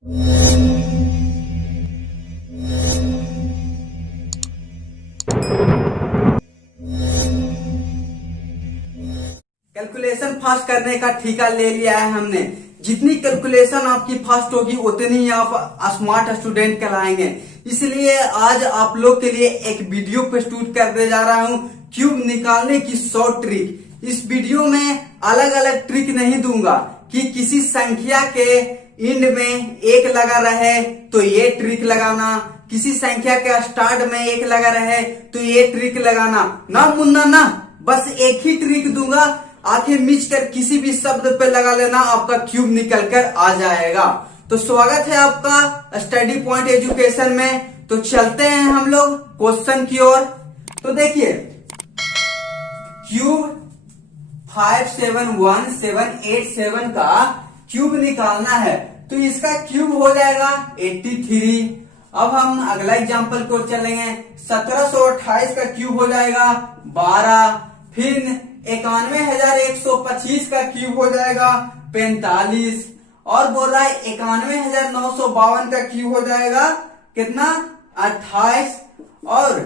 Calculation fast करने का ठेका ले लिया है हमने। जितनी कैलकुलेशन आपकी फास्ट होगी उतनी ही आप स्मार्ट स्टूडेंट कहलाएंगे। इसलिए आज आप लोग के लिए एक वीडियो प्रस्तुत करने जा रहा हूँ, क्यूब निकालने की 100 ट्रिक। इस वीडियो में अलग अलग ट्रिक नहीं दूंगा कि किसी संख्या के एंड में एक लगा रहे तो ये ट्रिक लगाना, किसी संख्या के स्टार्ट में एक लगा रहे तो ये ट्रिक लगाना। ना मुन्ना ना, बस एक ही ट्रिक दूंगा, आंखें मीच कर किसी भी शब्द पे लगा लेना, आपका क्यूब निकल कर आ जाएगा। तो स्वागत है आपका स्टडी पॉइंट एजुकेशन में। तो चलते हैं हम लोग क्वेश्चन की ओर। तो देखिए, क्यूब 571787 का क्यूब निकालना है तो इसका क्यूब हो जाएगा 83। अब हम अगला एग्जांपल को चलेंगे। 1728 का क्यूब हो जाएगा 12। फिर 91,125 का क्यूब हो जाएगा 45। और बोल रहा है 91,952 का क्यूब हो जाएगा कितना, 28। और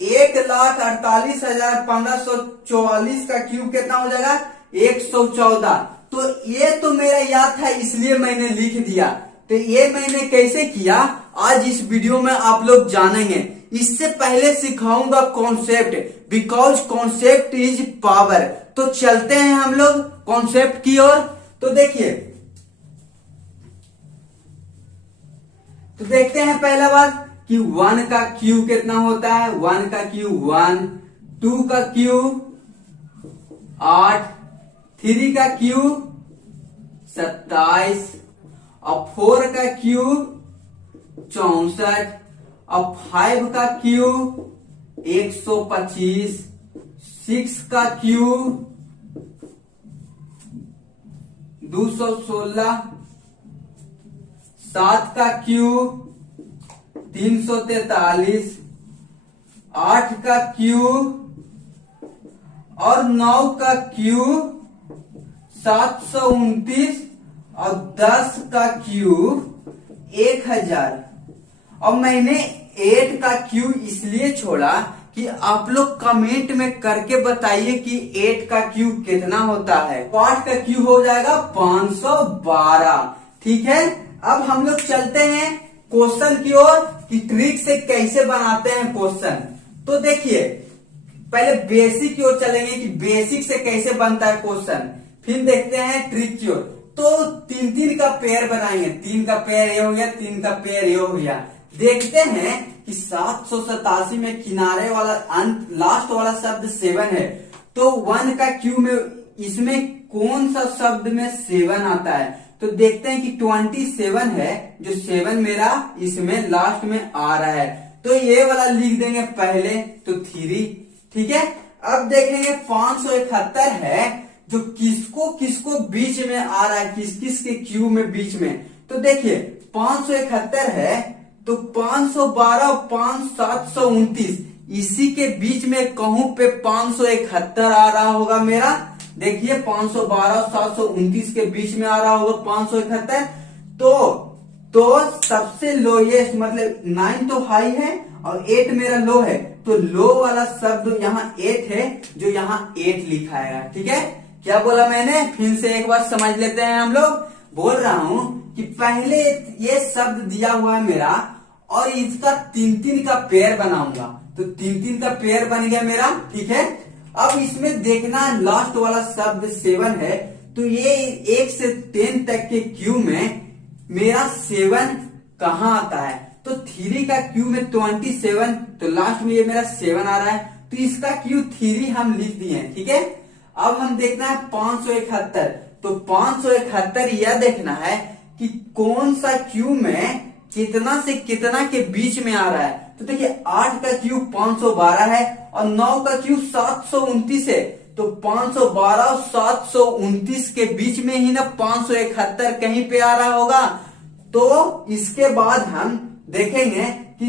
1,48,1544 का क्यूब कितना हो जाएगा, 114। तो ये तो मेरा याद था इसलिए मैंने लिख दिया। तो ये मैंने कैसे किया आज इस वीडियो में आप लोग जानेंगे। इससे पहले सिखाऊंगा concept, because concept is power. तो चलते हैं हम लोग कॉन्सेप्ट की ओर। तो देखिए, तो देखते हैं पहला बात कि 1 का क्यूब कितना होता है। 1 का क्यूब 1, 2 का क्यूब 8, 3 का क्यूब 27, और 4 का क्यूब 64, और 5 का क्यूब 125, 6 का क्यूब 216, 7 का क्यूब 343, 8 का क्यूब और 9 का क्यूब 729, और 10 का क्यूब 1000। और मैंने 8 का क्यूब इसलिए छोड़ा कि आप लोग कमेंट में करके बताइए कि 8 का क्यूब कितना होता है। 8 का क्यूब हो जाएगा 512। ठीक है, अब हम लोग चलते हैं क्वेश्चन की ओर कि ट्रिक से कैसे बनाते हैं क्वेश्चन। तो देखिए, पहले बेसिक की ओर चलेंगे कि बेसिक से कैसे बनता है क्वेश्चन, फिर देखते हैं ट्रिक की ओर। तो 3 का पेयर बनाएंगे। 3 का पेयर ये हो गया, 3 का पेयर ये हो गया। देखते हैं कि 787 में किनारे वाला अंत लास्ट वाला शब्द 7 है। तो 1 का क्यूब में इसमें कौन सा शब्द में 7 आता है। तो देखते हैं कि 27 है, जो 7 मेरा इसमें लास्ट में आ रहा है। तो ये वाला लिख देंगे पहले, तो 3। ठीक है, अब देखेंगे 571 है, जो किसको किसको बीच में आ रहा है, किस किस के क्यूब में बीच में। तो देखिए 571 है, तो 512 और 729 इसी के बीच में कहूं पे 571 आ रहा होगा मेरा। देखिए 512 और 729 के बीच में आ रहा होगा 571। तो सबसे लोएस्ट मतलब 9 तो हाई है और 8 मेरा लो है, तो लो वाला शब्द यहाँ 8 है, जो यहाँ 8 लिखा है। ठीक है, क्या बोला मैंने, फिर से एक बार समझ लेते हैं हम लोग। बोल रहा हूं कि पहले ये शब्द दिया हुआ है मेरा और इसका 3 का पेयर बनाऊंगा। तो 3 का पेयर बन गया मेरा। ठीक है, अब इसमें देखना लास्ट वाला शब्द 7 है, तो ये 1 से 10 तक के क्यूब में मेरा 7 कहाँ आता है। तो 3 का क्यूब में 27, तो लास्ट में ये मेरा 7 आ रहा है, तो इसका क्यूब 3 हम लिख दिए। ठीक है, अब हम देखना है 571। तो 571 यह देखना है कि कौन सा क्यूब में कितना से कितना के बीच में आ रहा है। तो देखिए 8 का क्यूब 512 है और 9 का क्यूब 729 है, तो 512 और 729 के बीच में ही ना 571 कहीं पे आ रहा होगा। तो इसके बाद हम देखेंगे कि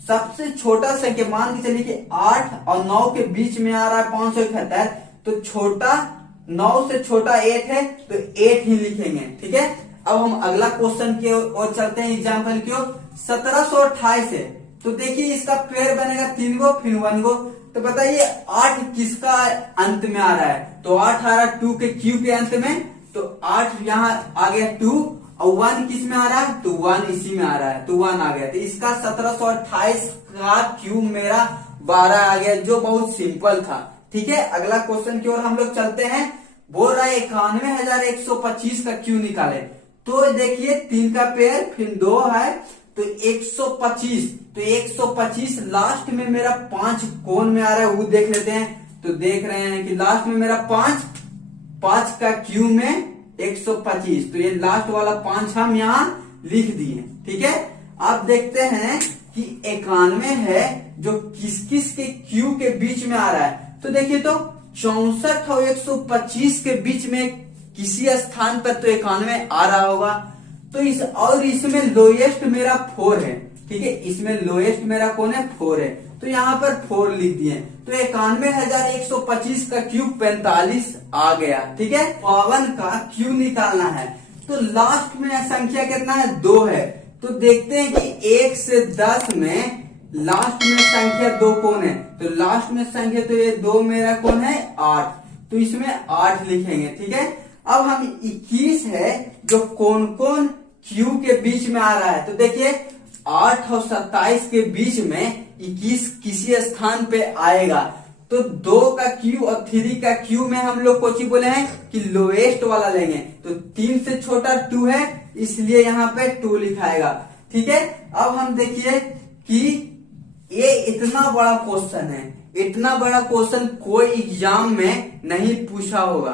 सबसे छोटा संख्या, मान के चलिए कि 8 और 9 के बीच में आ रहा है 571, तो छोटा 9 से छोटा 8 है, तो 8 ही लिखेंगे। ठीक है, अब हम अगला क्वेश्चन की ओर चलते हैं, एग्जाम्पल की ओर। 1728 है, तो देखिए इसका पेयर बनेगा 3 गो फिर 1 गो। तो बताइए 8 किसका अंत में आ रहा है? तो 8 आ रहा है 2 के क्यू के अंत में, तो 8 यहाँ आ गया 2, और 1 किस में आ रहा है? तो 1 इसी में आ रहा है, तो 1 आ गया। तो इसका 1728 का क्यूब मेरा 12 आ गया, जो बहुत सिंपल था। ठीक है, अगला क्वेश्चन की ओर हम लोग चलते हैं। बोल रहा है 91,125 का क्यू निकाले। तो देखिए 3 का पेयर फिर 2 है, तो 125। तो 125 लास्ट में मेरा 5 कौन में आ रहा है वो देख लेते हैं। तो देख रहे हैं कि लास्ट में मेरा 5 का क्यू में 125, तो ये लास्ट वाला 5 हम यहाँ लिख दिए। ठीक है, अब देखते हैं कि 91 है जो किस किस के क्यू के बीच में आ रहा है। तो देखिए तो 64 और 125 के बीच में किसी स्थान पर तो 91 आ रहा होगा। तो इसमें लोएस्ट मेरा 4 है। ठीक है, इसमें लोएस्ट मेरा कौन है? 4 है, तो यहाँ पर 4 लिख दिए। तो 91,125 का क्यूब 45 आ गया। ठीक है, 52 का क्यूब निकालना है। तो लास्ट में संख्या कितना है? 2 है। तो देखते हैं कि 1 से 10 में लास्ट में संख्या 2 कौन है? तो लास्ट में संख्या तो ये 2 मेरा कौन है? 8, तो इसमें 8 लिखेंगे। ठीक है, अब हम 21 है जो कौन कौन क्यू के बीच में आ रहा है। तो देखिए 8 और 27 के बीच में 21 किसी स्थान पे आएगा। तो 2 का क्यू और 3 का क्यू में हम लोग कोची बोले हैं कि लोएस्ट वाला लेंगे। तो 3 से छोटा 2 है, इसलिए यहाँ पे 2 लिखाएगा। ठीक है, अब हम देखिए कि ये इतना बड़ा क्वेश्चन है, इतना बड़ा क्वेश्चन कोई एग्जाम में नहीं पूछा होगा।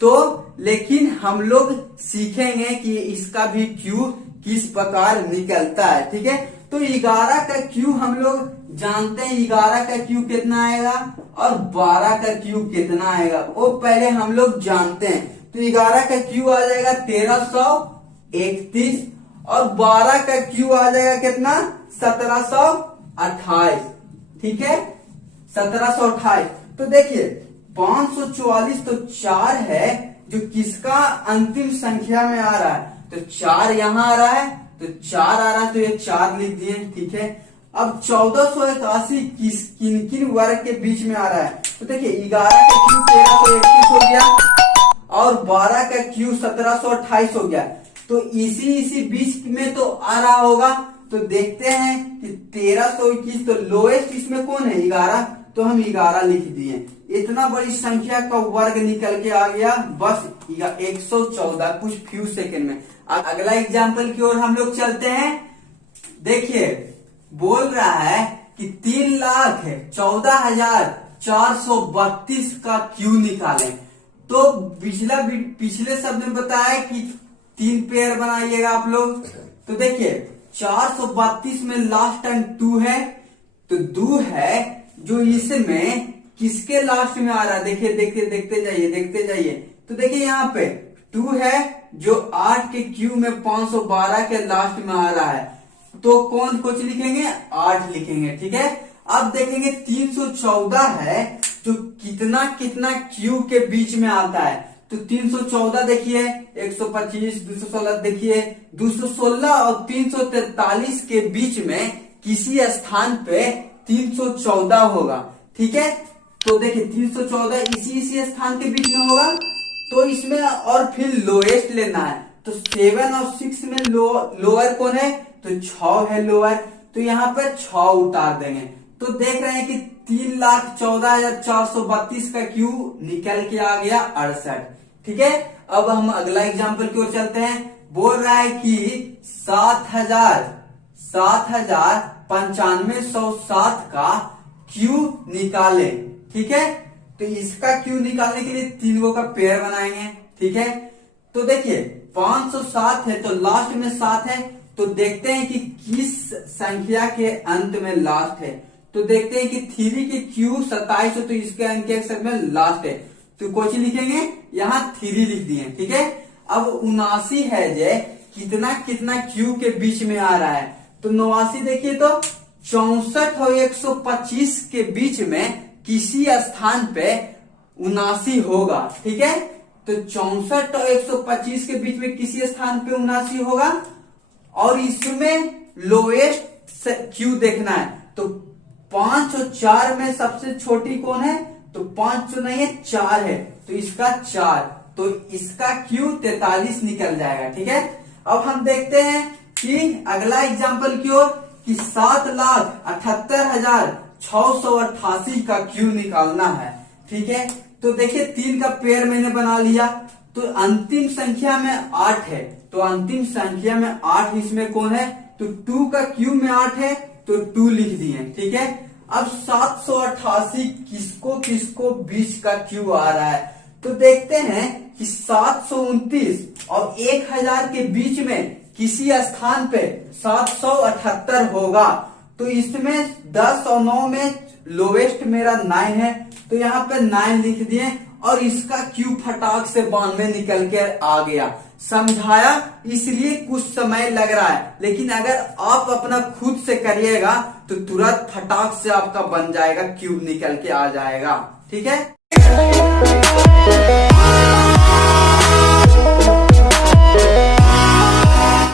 तो लेकिन हम लोग सीखेंगे कि इसका भी क्यू किस प्रकार निकलता है। ठीक है, तो 11 का क्यू हम लोग जानते हैं, 11 का क्यू कितना आएगा और 12 का क्यू कितना आएगा वो पहले हम लोग जानते हैं। तो 11 का क्यू आ जाएगा 1331 और 12 का क्यू आ जाएगा कितना? 1728। ठीक है, 1728। तो देखिए 544 तो 4 है जो किसका अंतिम संख्या में आ रहा है। तो 4 यहाँ आ रहा है, तो 4 आ रहा है, तो ये 4 लिख दिए। ठीक है, अब 1481 किन किन वर्ग के बीच में आ रहा है। तो देखिए 11 का क्यू 1331 हो गया और 12 का क्यू 1728 हो गया। तो इसी बीच में तो आ रहा होगा। तो देखते हैं कि 1321 तो लोएस्ट इसमें कौन है? 11, तो हम 11 लिख दिए। इतना बड़ी संख्या का वर्ग निकल के आ गया बस 114 कुछ फ्यू सेकंड में। अगला एग्जाम्पल की ओर हम लोग चलते हैं। देखिए बोल रहा है कि 3,14,432 का क्यू निकालें। तो पिछले शब्द में बताया कि 3 पेयर बनाइएगा आप लोग। तो देखिए 432 में लास्ट टाइम 2 है, तो 2 है जो इसमें किसके लास्ट में आ रहा है? देखिए देखते जाइए। तो देखिए यहाँ पे 2 है जो 8 के क्यू में 512 के लास्ट में आ रहा है। तो कौन कुछ लिखेंगे? 8 लिखेंगे। ठीक है, अब देखेंगे 314 है जो कितना क्यू के बीच में आता है। तो 314 देखिए 125, 216 देखिए 216 और 343 के बीच में किसी स्थान पे 314 होगा। ठीक है, तो देखिए 314 इसी स्थान के बीच में होगा। तो इसमें और फिर लोएस्ट लेना है। तो 7 और 6 में लोअर कौन है? तो 6 है लोअर, तो यहाँ पे 6 उतार देंगे। तो देख रहे हैं कि 3,14,432 का क्यू निकल के आ गया 68। ठीक है, अब हम अगला एग्जाम्पल की ओर चलते हैं। बोल रहा है कि 7,95,707 का क्यू निकाले। ठीक है, तो इसका क्यू निकालने के लिए 3 गो का पेयर बनाएंगे। ठीक है, तो देखिए 507 है तो लास्ट में 7 है। तो देखते हैं कि किस संख्या के अंत में लास्ट है। तो देखते हैं कि 3 के क्यू 27 है, तो इसके अंक के अक्षर में लास्ट है। तो कुछ लिखेंगे, यहाँ 3 लिख दिए। ठीक है, अब 79 है जे कितना क्यू के बीच में आ रहा है। तो 89 देखिए तो 64 और 125 के बीच में किसी स्थान पे 79 होगा। ठीक है, तो 64 और 125 के बीच में किसी स्थान पे 79 होगा, और इसमें लोएस्ट क्यू देखना है। तो 5 और 4 में सबसे छोटी कौन है? तो 5 तो नहीं है, 4 है, तो इसका 4, तो इसका क्यू 43 निकल जाएगा। ठीक है, अब हम देखते हैं कि अगला एग्जाम्पल की ओर कि 7,78,688 का क्यू निकालना है। ठीक है, तो देखिए 3 का पेयर मैंने बना लिया, तो अंतिम संख्या में 8 है, तो अंतिम संख्या में 8 इसमें कौन है? तो 2 का क्यू में 8 है, तो 2 लिख दिए। ठीक है, अब 788 किसको किसको बीच का क्यू आ रहा है, तो देखते हैं कि 729 और 1000 के बीच में किसी स्थान पे 778 होगा, तो इसमें 10 और 9 में लोवेस्ट मेरा 9 है, तो यहाँ पे 9 लिख दिए, और इसका क्यू फटाक से 92 निकल के आ गया। समझाया, इसलिए कुछ समय लग रहा है, लेकिन अगर आप अपना खुद से करिएगा तो तुरंत फटाक से आपका बन जाएगा, क्यूब निकल के आ जाएगा। ठीक है।